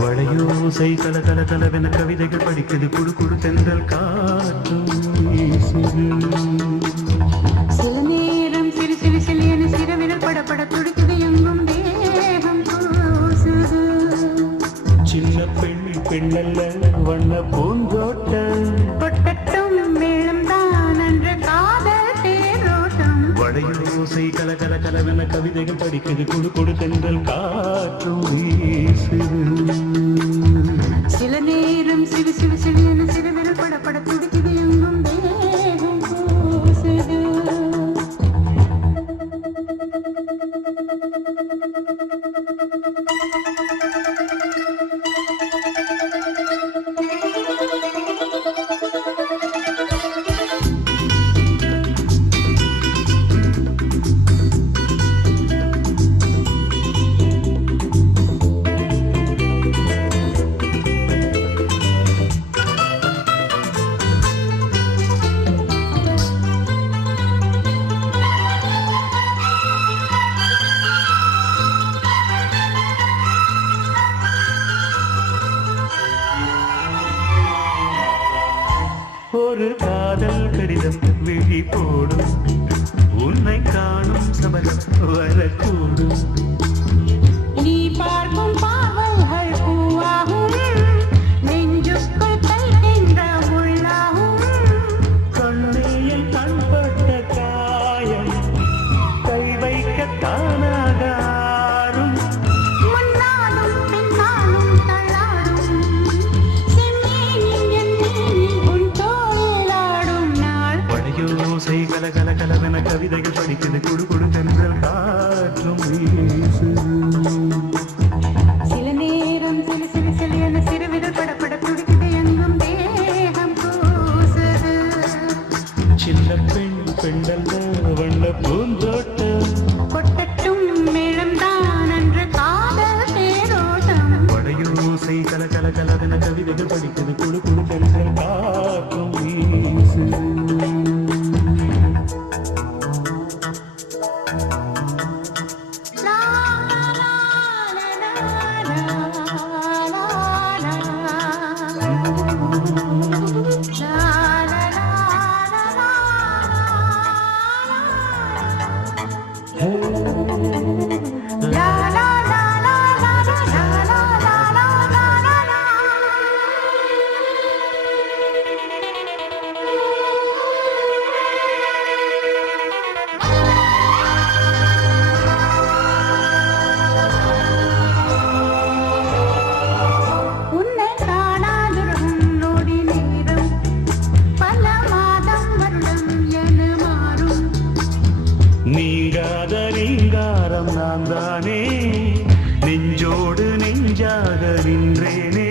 வளையோசை கல கல கலவென கவிதைகள் படிக்குது குடு குடு தென்றல் காற்றும் வீசுது. சில நேரம் சிறு சிறு சிலியன சிறவிரல் படப்பட துடிக்குது எங்கும் தேகம் கூசுது. சின்ன பெண் பெண்ணல்ல வண்ண பூந்தோட்டம் கொட்டட்டும் மேளம் தான் என்ற காதல் தேரோட்டம். வளையோசை கல கல கலவென கவிதைகள் படிக்குது குடு குடு தென்றல் காற்றும் வீசுது. சில நேரம் சிறு சிறு சிலியன சிறவிரல் படப்பட துடிக்குது எங்கும் தேகம் கூசுது. ஒரு காதல் கடிதம் விழி போடும் உன்னை காணும் சபலம் வரக்கூடும். நீ பார்க்கும் பாவல்கள் பூவாகும் நெஞ்சுக்குள் தைக்கின்ற உள்ளாகும். கண்ணியில் கண்பட்ட காயம் கை வைக்க தானாக ஆறும். முன்னாலும் பின்னாலும் தள்ளாடும் செம்மீனின் எண்ணெயில் உன் தோளிலாடும் நாள். வளையோசை கல கல கலவென கவிதைகள் படிக்குது குடு குடு தென்றல் காற்றும் வீசுது. சில நேரம் சிறு சிறு சிலியன சிறுவிரல் படப்பட துடிக்குது எங்கும் தேகம் கூசுது. சின்ன பெண் பெண்ணல்ல வண்ண பூந்தோட்டம் கொட்டட்டும் மேளம் தான் என்ற காதல் தேரோட்டம். வளையோசை கல கல கலவென கவிதைகள் படிக்குது குடு குடு தென்றல் காற்றும் வீசுது. லா லா லா லா லா லா லா உன்னை காணாதிருக்கும் நொடி நேரம் பல மாதம் வருடம் என மாறும். நீங்காத நீங்காரம் நான் தானே நெஞ்சோடு நெஞ்சாக நின்றேனே.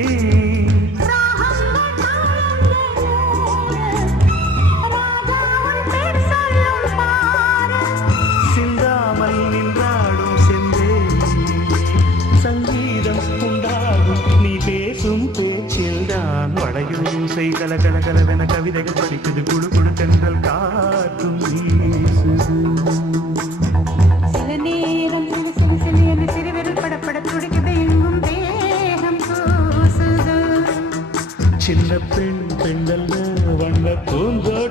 ராகங்கள் தாளங்களோடு ராஜாவின் பேர் சொல்லும் பாரு. சிந்தாமல் நின்றாடும் செந்தேனே சங்கீதம் உண்டாகும் நீ பேசும் பேச்சில்தான். வளையோசை கல கல கலவென கவிதைகள் படிக்குது குடு குடு தென்றல் காற்றும் வீசுது. சில நேரம் சிறு சிறு சிலியன சிறுவிரல் படப்பட துடிக்குது எங்கும் தேகம் கூசுது. சின்ன பெண் பெண்ணல்ல வண்ண பூந்தோட்டம்